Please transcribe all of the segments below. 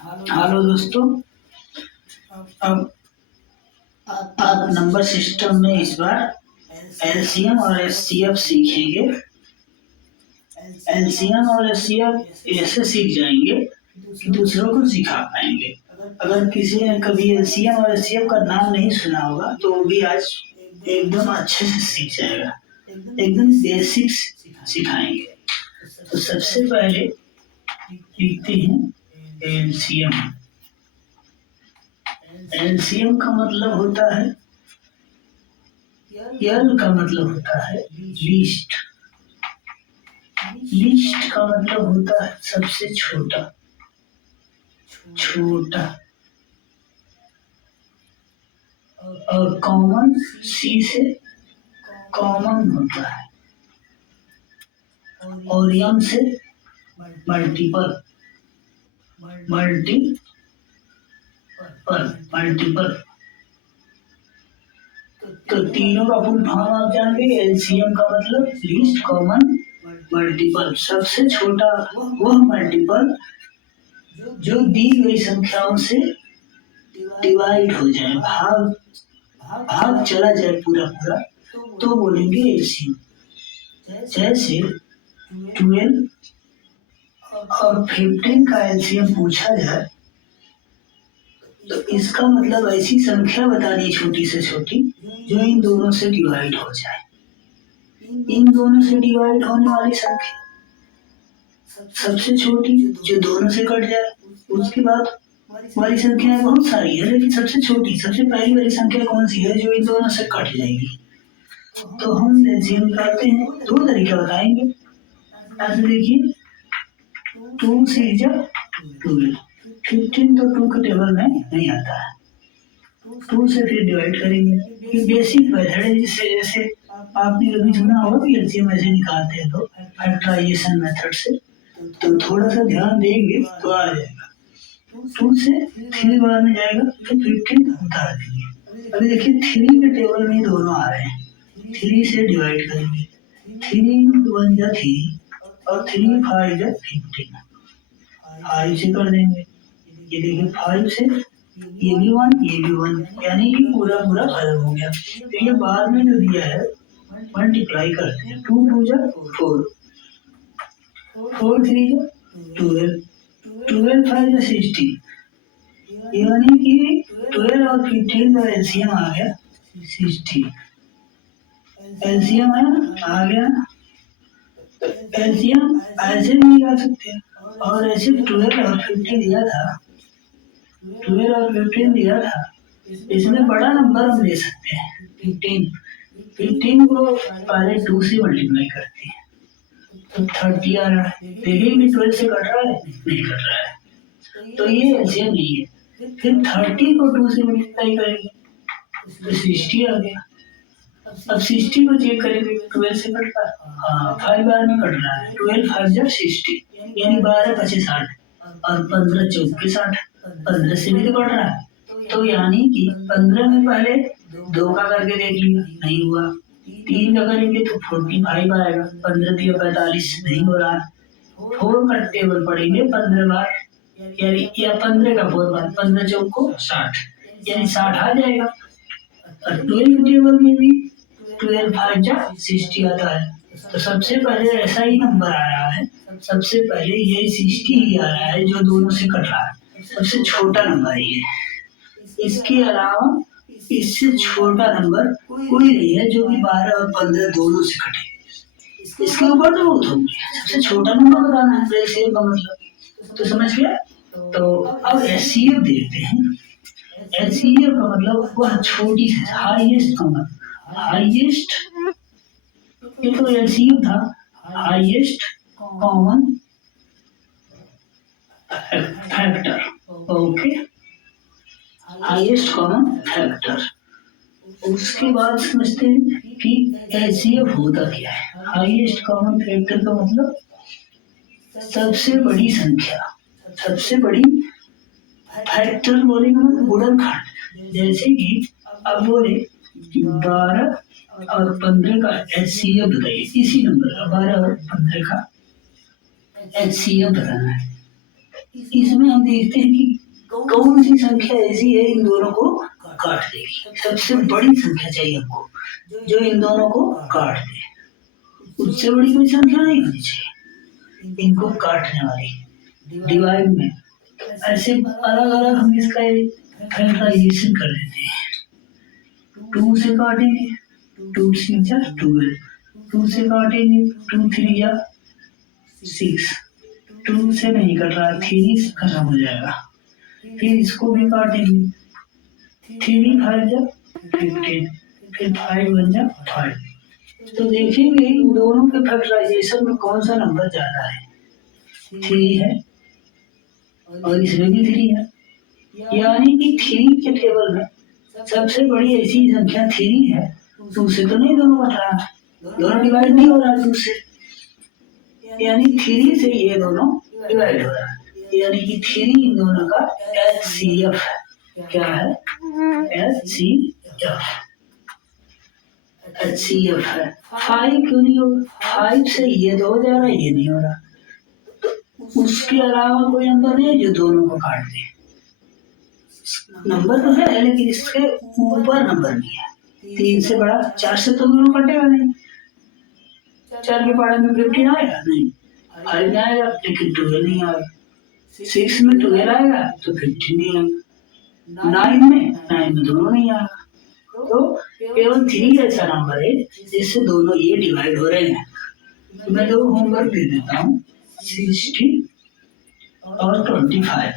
Hello दोस्तों, अब आप नंबर सिस्टम में इस बार एलसीएम और एचसीएफ सीखेंगे। एलसीएम और एचसीएफ ऐसे सीख जाएंगे कि दूसरों को सिखा पाएंगे। अगर किसी ने कभी एलसीएम और एचसीएफ का नाम नहीं सुना होगा तो वो भी आज एकदम अच्छे से सीख जाएगा। एकदम बेसिक्स सिखाएंगे। तो सबसे पहले लिखते हैं एलसीएम। एलसीएम का मतलब होता है, एल का मतलब होता है लीस्ट। लीस्ट का मतलब होता है सबसे छोटा। छोटा और कॉमन सी से कॉमन होता है और एम से मल्टीपल। मल्टीपल तो तीनों का फुल फॉर्म आप जानेंगे। एलसीएम का मतलब लीस्ट कॉमन मल्टीपल, सबसे छोटा वह मल्टीपल जो दी गई संख्याओं से डिवाइड हो जाए, भाग चला जाए पूरा पूरा, तो बोलेंगे एलसीएम। जैसे 12 और 15 का एलसीएम पूछा जाए तो इसका मतलब ऐसी संख्या बतानी छोटी से छोटी जो इन दोनों से डिवाइड हो जाए। इन दोनों से डिवाइड होने वाली संख्या सबसे छोटी जो दोनों से कट जाए। उसके बाद वाली संख्याएं बहुत सारी है, लेकिन सबसे छोटी, सबसे पहली वाली संख्या कौन सी है जो इन दोनों से कट जाएगी। तो हम एलसीएम निकालते हैं, दो तरीका बताएंगे। ऐसे देखिए, 2 से 12, 15 तो 2 के टेबल में नहीं आता है। 2 से फिर डिवाइड करेंगे। ये बेसिक मेथड है, जिससे जैसे आपने कभी सुना होगा कि एलसीएम ऐसे निकालते हैं लोग फैक्टराइजेशन मेथड से, तो थोड़ा सा ध्यान देंगे तो आ जाएगा। 2 से 3 बार में जाएगा, फिर 15 उतार देंगे। अभी देखिए 3 के टेबल में दोनों आ रहे हैं, 3 से डिवाइड करेंगे। 3 1 जा 3 और 3 5 जा 15, 5 से कर देंगे। ये देखिए 5 से ये भी 1 ये भी 1, यानी कि पूरा पूरा खत्म हो गया। तो ये बाद में जो दिया है मल्टीप्लाई करते हैं। 2 2 जा 4, 4 3 जा 12, 12 5 जा 16, यानी कि 12 और 15 का एलसीएम आ गया 60। एलसीएम आ गया। एलसीएम ऐसे भी निकाल सकते हैं, और ऐसे 12 और 15 दिया था, 12 और 15 दिया था, इसमें बड़ा नंबर हम ले सकते हैं 15 को पहले 2 से मल्टीप्लाई करते हैं तो 30 आ रहा है। देखिए कि 12 से कट रहा है, नहीं कट रहा है, तो ये एलसीएम नहीं है। फिर 30 को 2 से मल्टीप्लाई करेंगे तो 60 आ गया। अब 60 को चेक करेंगे, 12 से कट रहा है, हाँ 5 बार में कट रहा है। 12 5 जा 60, यानी 12 25 60 और 15 चौके 60, 15 से भी तो कट रहा है। तो यानी कि 15 में पहले 2 का करके देख लिया, नहीं हुआ। 3 का करेंगे तो 45 आएगा, 15 दिया 45, नहीं हो रहा। 4 का टेबल पढ़ेंगे 15 बार, यानी या 15 का 4 बार, 15 चौको 60, यानी 60 आ जाएगा। और 12 टेबल में भी 12 5 जा 60 आता है। तो सबसे पहले ऐसा ही नंबर आ रहा है, सबसे पहले ये 60 ही आ रहा है जो दोनों से कट रहा है, सबसे छोटा नंबर ये। इसके अलावा इससे छोटा नंबर कोई नहीं है जो कि 12 और 15 दोनों से कटे। इसके ऊपर तो बहुत होंगे, सबसे छोटा नंबर बताना है एलसीएम का मतलब, तो समझ गया। तो अब एचसीएफ देखते हैं। एचसीएफ का मतलब वह छोटी से हाईएस्ट का मतलब, हाईएस्ट, ये तो एलसीएम था, highest common factor. Okay, highest common factor. उसके बाद समझते हैं कि एचसीएफ होता क्या है। हाईएस्ट कॉमन फैक्टर का मतलब सबसे बड़ी संख्या, सबसे बड़ी फैक्टर बोलेंगे मतलब गुणनखंड। जैसे कि अब बोले कि 12 और 15 का एचसीएफ बताइए, इसी नंबर का 12 और 15 का एचसीएफ बताना है। इसमें हम देखते हैं कि कौन सी संख्या ऐसी है इन दोनों को काट देगी। सबसे बड़ी संख्या चाहिए हमको जो इन दोनों को काट दे। उससे बड़ी कोई संख्या नहीं होनी चाहिए इनको काटने वाली डिवाइड में। ऐसे अलग अलग हम इसका फैक्टराइजेशन कर देते हैं। 2 से काटेंगे 2 3 जा 12, 2 से काटेंगे 2 3 जा 6, 2 से नहीं कट रहा, 3 से खत्म हो जाएगा। फिर इसको भी काटेंगे 3 5 जा 15, फिर 5 1 जा 5। तो देखेंगे इन दोनों के फैक्टराइजेशन में कौन सा नंबर ज्यादा है। 3 है और इसमें भी 3 है, यानी कि 3 के टेबल में सबसे बड़ी ऐसी संख्या 3 है। 2 से तो नहीं दोनों कट रहा, दोनों डिवाइड नहीं हो रहा 2 से, यानी 3 से ये दोनों डिवाइड हो रहा है, यानी कि 3 इन दोनों का HCF है। क्या है? HCF है। 5 क्यों नहीं हो? 5 से ये 2 हो जा रहा है, ये नहीं हो रहा। तो उसके अलावा कोई नंबर नहीं है जो दोनों को काट दे। नंबर तो है लेकिन इसके ऊपर नंबर नहीं है। 3 से बड़ा 4 से तो दोनों कटेगा नहीं। 4 के पढ़ा में 15 आएगा नहीं, 5 में आएगा लेकिन 12 नहीं आएगा। 6 में 12 आएगा तो 15 नहीं आएगा। 9 में दोनों नहीं आएगा। तो केवल 3 ऐसा नंबर है जिससे दोनों ये डिवाइड हो रहे हैं। तो मैं दो होमवर्क दे देता हूँ, 60 और 25।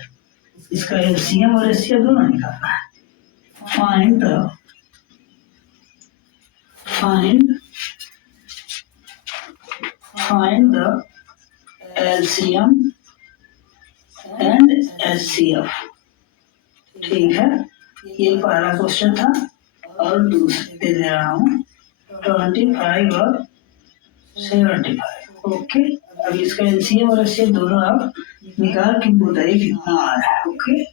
इसका LCM और HCF दोनों निकालना है। Find the LCM and HCF। ठीक है, ये पहला क्वेश्चन था और दूसरे दे रहा हूँ 25 और 75। ओके, अब इसका LCM और HCF दोनों आप निकाल के बताइए कितना आ रहा है। ओके।